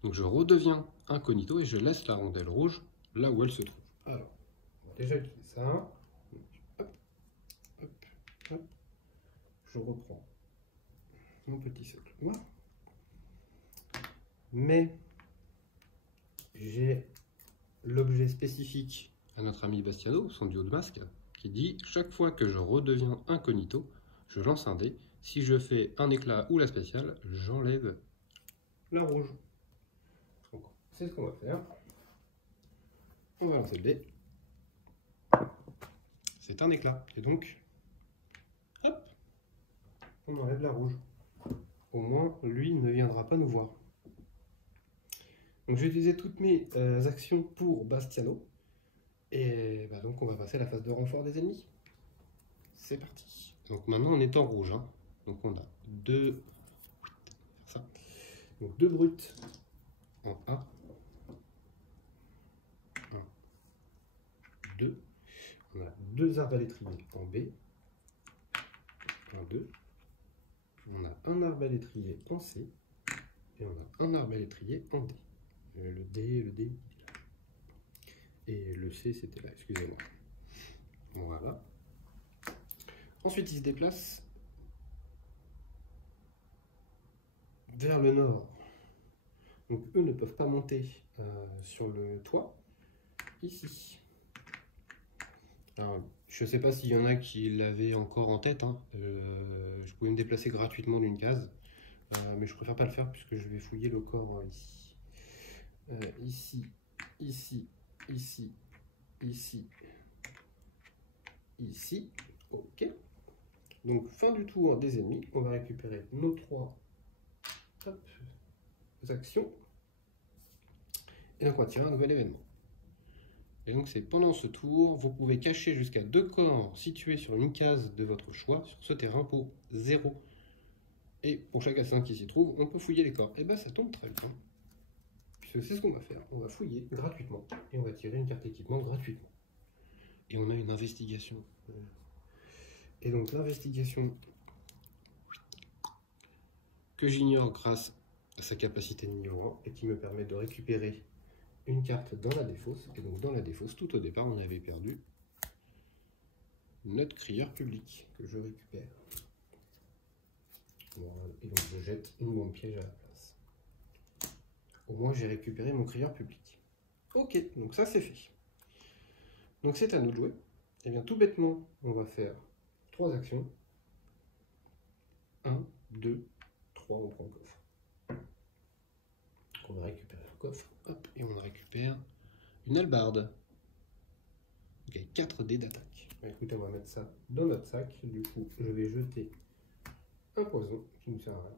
Donc je redeviens incognito et je laisse la rondelle rouge là où elle se trouve. Alors, on va déjà utiliser ça. Donc, hop, hop, hop. Je reprends mon petit cercle noir. Mais j'ai l'objet spécifique à notre ami Bastiano, son duo de masques, qui dit chaque fois que je redeviens incognito, je lance un dé. Si je fais un éclat ou la spéciale, j'enlève la rouge. Donc, c'est ce qu'on va faire. On va lancer le dé. C'est un éclat. Et donc, hop, on enlève la rouge. Au moins, lui ne viendra pas nous voir. Donc, je vais utiliser toutes mes actions pour Bastiano. Et bah, donc, on va passer à la phase de renfort des ennemis. C'est parti. Donc, maintenant, on est en rouge. Hein. Donc, on a 2... Ça. Donc, 2 brutes en A. 1, 2. On a 2 arbalétriers en B. 1, 2. On a un arbalétrier en C. Et on a un arbalétrier en D. Le D. Et le C, c'était là, excusez-moi. Voilà. Ensuite, il se déplace vers le nord. Donc, eux ne peuvent pas monter sur le toit. Ici. Alors, je ne sais pas s'il y en a qui l'avaient encore en tête. Hein. Je pouvais me déplacer gratuitement d'une case. Mais je préfère pas le faire puisque je vais fouiller le corps ici. Ici, ici, ici, ici, ici. Ok. Donc fin du tour des ennemis, on va récupérer nos 3 actions. Et donc on va tirer un nouvel événement. Et donc c'est pendant ce tour, vous pouvez cacher jusqu'à 2 corps situés sur une case de votre choix sur ce terrain pour 0. Et pour chaque assassin qui s'y trouve, on peut fouiller les corps. Et ben ça tombe très bien. Puisque c'est ce qu'on va faire. On va fouiller gratuitement. Et on va tirer une carte équipement gratuitement. Et on a une investigation. Et donc l'investigation que j'ignore grâce à sa capacité d'ignorant et qui me permet de récupérer une carte dans la défausse. Et donc dans la défausse, tout au départ, on avait perdu notre crieur public que je récupère. Voilà. Et donc je jette une bombe piège à la place. Au moins j'ai récupéré mon crieur public. Ok, donc ça c'est fait. Donc c'est à nous de jouer. Et bien tout bêtement, on va faire 3 actions. 1, 2, 3, on prend le coffre. On va récupérer le coffre, hop, et on récupère une hallebarde. Ok, 4 dés d'attaque. Écoutez, on va mettre ça dans notre sac. Du coup, je vais jeter un poison qui ne sert à rien.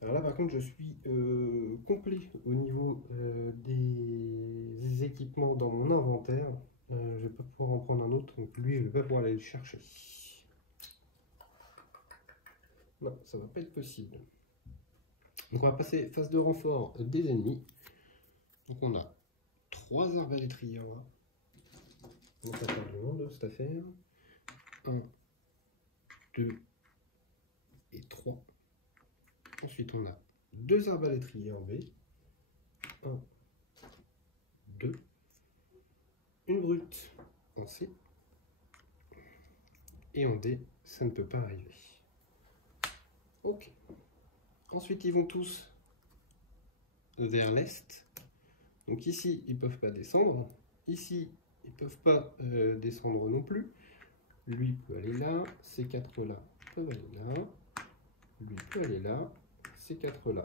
Alors là, par contre, je suis complet au niveau des équipements dans mon inventaire. Je ne vais pas pouvoir en prendre un autre, donc lui, je ne vais pas pouvoir aller le chercher. Non, ça ne va pas être possible. Donc on va passer phase de renfort des ennemis. Donc on a 3 arbalétriers là. On va faire du monde cette affaire. 1, 2 et 3. Ensuite on a 2 arbalétriers en B. 1, 2. Une brute en C. Et en D, ça ne peut pas arriver. Ok. Ensuite, ils vont tous vers l'est. Donc ici, ils ne peuvent pas descendre. Ici, ils ne peuvent pas descendre non plus. Lui peut aller là. Ces 4-là peuvent aller là. Lui peut aller là. Ces 4-là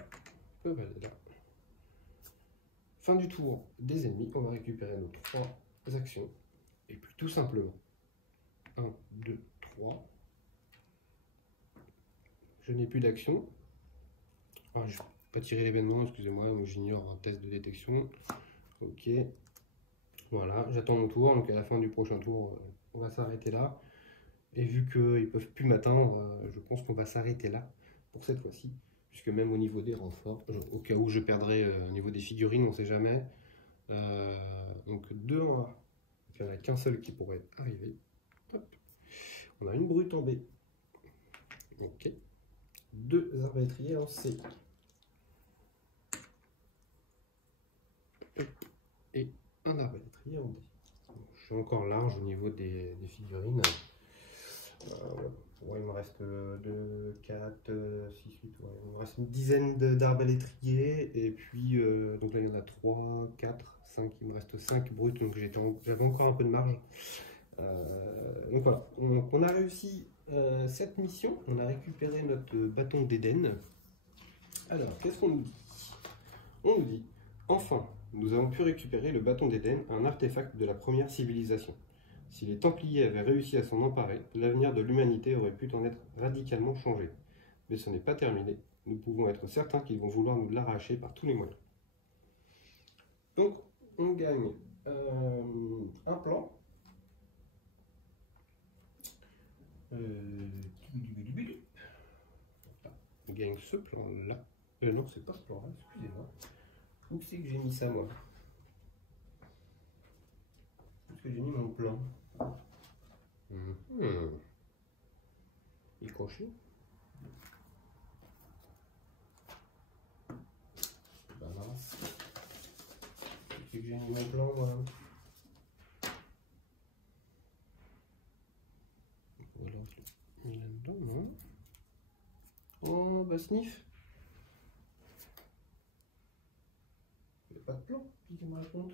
peuvent aller là. Fin du tour des ennemis. On va récupérer nos 3 actions. Et puis tout simplement, 1, 2, 3. Je n'ai plus d'action. Ah, je ne vais pas tirer l'événement, excusez-moi, j'ignore un test de détection. Ok, voilà, j'attends mon tour, donc à la fin du prochain tour, on va s'arrêter là. Et vu qu'ils ne peuvent plus m'atteindre, je pense qu'on va s'arrêter là pour cette fois-ci. Puisque même au niveau des renforts, au cas où je perdrais au niveau des figurines, on ne sait jamais. Donc 2 en A, il n'y en a qu'un seul qui pourrait arriver. Hop. On a une brute en B. Ok. 2 arbalétriers en C. Et un arbalétrier en D. Je suis encore large au niveau des figurines. Ouais, il me reste 2, 4, 6, 8. Ouais, il me reste une dizaine d'arbalétriers. Et puis, donc là, il y en a 3, 4, 5. Il me reste 5 brutes. Donc j'avais encore un peu de marge. Donc voilà. On a réussi cette mission. On a récupéré notre bâton d'Éden. Alors, qu'est-ce qu'on nous dit? On nous dit, enfin, nous avons pu récupérer le bâton d'Éden, un artefact de la première civilisation. Si les Templiers avaient réussi à s'en emparer, l'avenir de l'humanité aurait pu en être radicalement changé. Mais ce n'est pas terminé. Nous pouvons être certains qu'ils vont vouloir nous l'arracher par tous les moyens. Donc, on gagne un plan. On gagne ce plan-là. Non, c'est pas ce plan-là, excusez-moi. Où c'est que j'ai mis ça, moi? Où est-ce que j'ai mis mon plan? Il est croché. Bah mince. Où c'est que j'ai mis mon plan, moi? Voilà, je l'ai mis là-dedans, non? Oh, bah sniff. Il n'y a pas de plan, qui me raconte.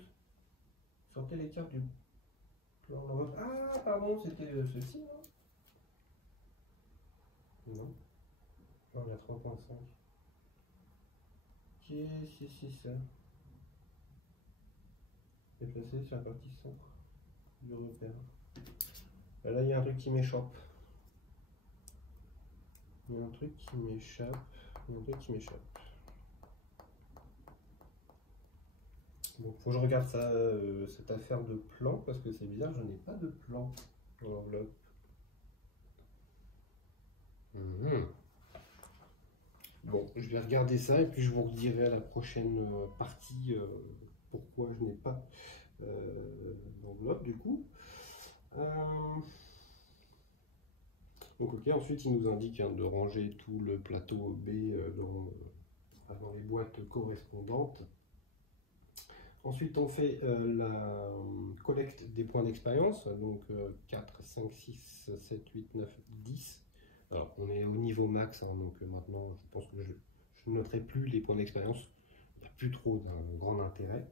Sortez les cartes du plan. Ah, pardon, c'était ceci, non? Non. Non, il y a 3.5. Qu'est-ce que c'est ça? Déplacer sur la partie centre du repère. Et là, il y a un truc qui m'échappe. Il y a un truc qui m'échappe. Il y a un truc qui m'échappe. Bon, faut que je regarde ça, cette affaire de plan, parce que c'est bizarre, je n'ai pas de plan dans l'enveloppe. Bon, je vais regarder ça et puis je vous redirai à la prochaine partie pourquoi je n'ai pas d'enveloppe du coup. Donc ok, ensuite il nous indique de ranger tout le plateau B dans les boîtes correspondantes. Ensuite, on fait la collecte des points d'expérience, donc 4, 5, 6, 7, 8, 9, 10. Alors, on est au niveau max, hein, donc maintenant, je pense que je ne noterai plus les points d'expérience. Il n'y a plus trop d'un grand intérêt.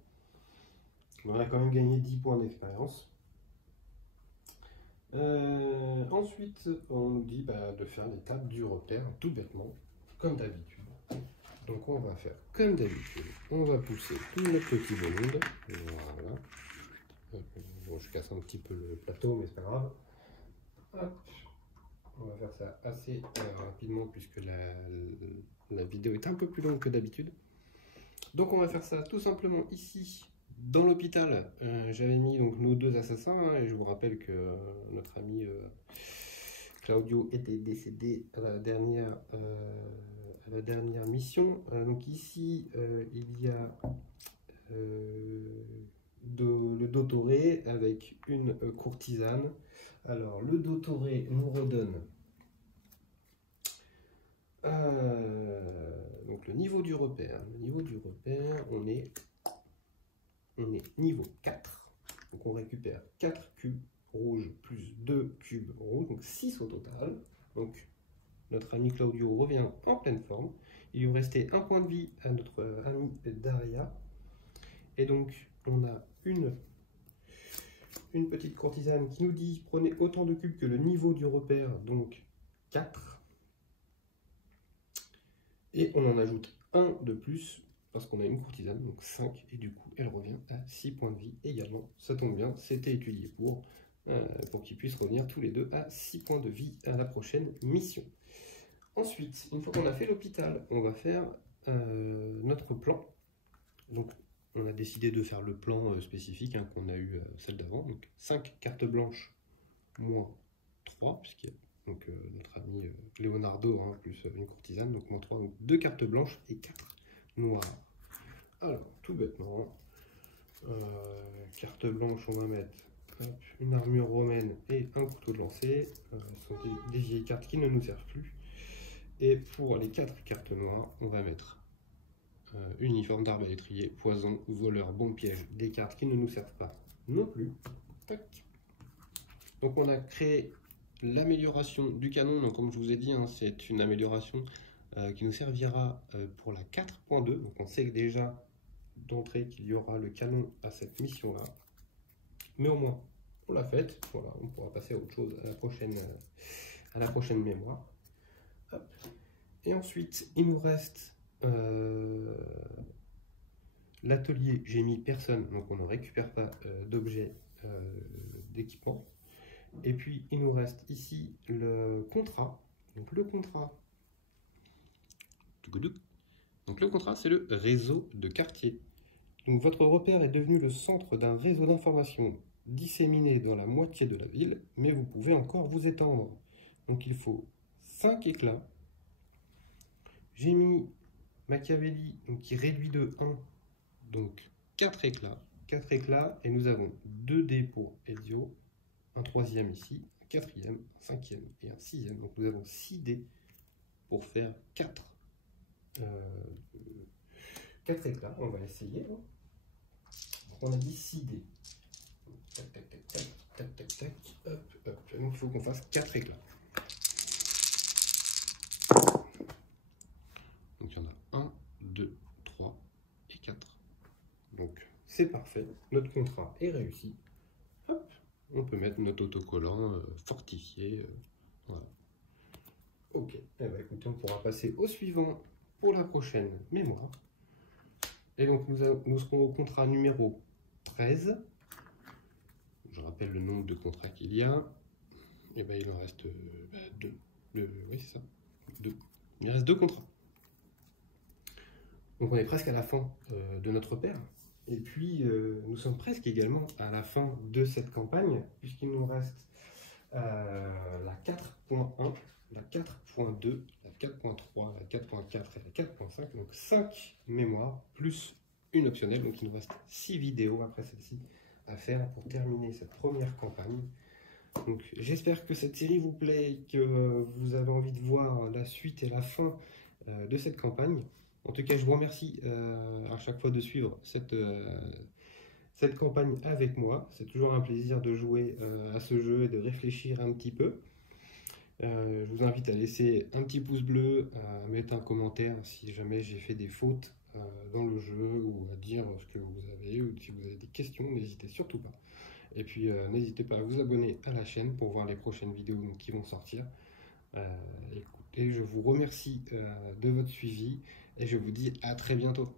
Mais on a quand même gagné 10 points d'expérience. Ensuite, on nous dit de faire l'étape du repère, tout bêtement, comme d'habitude. Donc on va faire comme d'habitude, on va pousser tout notre petit volume. Voilà. Bon, je casse un petit peu le plateau, mais c'est pas grave. Hop. On va faire ça assez rapidement puisque la vidéo est un peu plus longue que d'habitude. Donc on va faire ça tout simplement ici, dans l'hôpital. J'avais mis donc nos deux assassins, hein, et je vous rappelle que notre ami Claudio était décédé à la dernière mission. Donc ici, il y a le Dottore avec une courtisane. Alors, le Dottore nous redonne donc le niveau du repère. Le niveau du repère, on est niveau 4. Donc on récupère 4 cubes rouges plus 2 cubes rouges, donc 6 au total. Donc notre ami Claudio revient en pleine forme. Il lui restait un point de vie à notre ami Daria. Et donc on a une petite courtisane qui nous dit prenez autant de cubes que le niveau du repère, donc 4. Et on en ajoute un de plus parce qu'on a une courtisane, donc 5, et du coup elle revient à 6 points de vie également. Ça tombe bien, c'était étudié pour qu'ils puissent revenir tous les deux à 6 points de vie à la prochaine mission. Ensuite, une fois qu'on a fait l'hôpital, on va faire notre plan. Donc on a décidé de faire le plan spécifique qu'on a eu celle d'avant. Donc 5 cartes blanches moins 3, puisqu'il y a donc, notre ami Leonardo plus une courtisane, donc moins 3, donc 2 cartes blanches et 4 noires. Alors, tout bêtement, carte blanche, on va mettre une armure romaine et un couteau de lancer. Ce sont des vieilles cartes qui ne nous servent plus. Et pour les 4 cartes noires, on va mettre uniforme d'arbalétrier, poison, voleur, bombe piège, des cartes qui ne nous servent pas non plus. Tac. Donc on a créé l'amélioration du canon. Donc comme je vous ai dit, c'est une amélioration qui nous servira pour la 4.2. Donc on sait que déjà d'entrée qu'il y aura le canon à cette mission là, mais au moins on l'a faite. Voilà, on pourra passer à autre chose à la prochaine mémoire. Hop. Et ensuite il nous reste l'atelier. J'ai mis personne, donc on ne récupère pas d'objets d'équipement. Et puis il nous reste ici le contrat. Donc le contrat, c'est le réseau de quartier. Donc votre repère est devenu le centre d'un réseau d'informations disséminé dans la moitié de la ville, mais vous pouvez encore vous étendre. Donc il faut 5 éclats. J'ai mis Machiavelli, donc qui réduit de 1, donc 4 éclats. 4 éclats, et nous avons 2 dés pour Ezio, un 3e ici, un 4e, un 5e et un 6e. Donc nous avons 6 dés pour faire 4 éclats. On va essayer. Donc on a dit 6 dés. Tac, tac, tac, tac, tac, tac, tac, hop, hop. Donc il faut qu'on fasse 4 éclats. Donc il y en a 1, 2, 3 et 4. Donc c'est parfait. Notre contrat est réussi. Hop, on peut mettre notre autocollant fortifié. Voilà. Ok, eh ben, écoutez, on pourra passer au suivant pour la prochaine mémoire. Et donc nous serons au contrat numéro 13. Je rappelle le nombre de contrats qu'il y a. Et ben, il en reste 2. Oui, c'est ça. 2. Il reste 2 contrats. Donc on est presque à la fin de notre paire. Et puis nous sommes presque également à la fin de cette campagne, puisqu'il nous reste la 4.1, la 4.2, la 4.3, la 4.4 et la 4.5. Donc 5 mémoires plus une optionnelle. Donc il nous reste 6 vidéos après celle-ci à faire pour terminer cette première campagne. Donc j'espère que cette série vous plaît, que vous avez envie de voir la suite et la fin de cette campagne. En tout cas, je vous remercie à chaque fois de suivre cette campagne avec moi. C'est toujours un plaisir de jouer à ce jeu et de réfléchir un petit peu. Je vous invite à laisser un petit pouce bleu, à mettre un commentaire si jamais j'ai fait des fautes dans le jeu, ou à dire ce que vous avez, ou si vous avez des questions, n'hésitez surtout pas. Et puis n'hésitez pas à vous abonner à la chaîne pour voir les prochaines vidéos qui vont sortir. Écoutez, je vous remercie de votre suivi et je vous dis à très bientôt.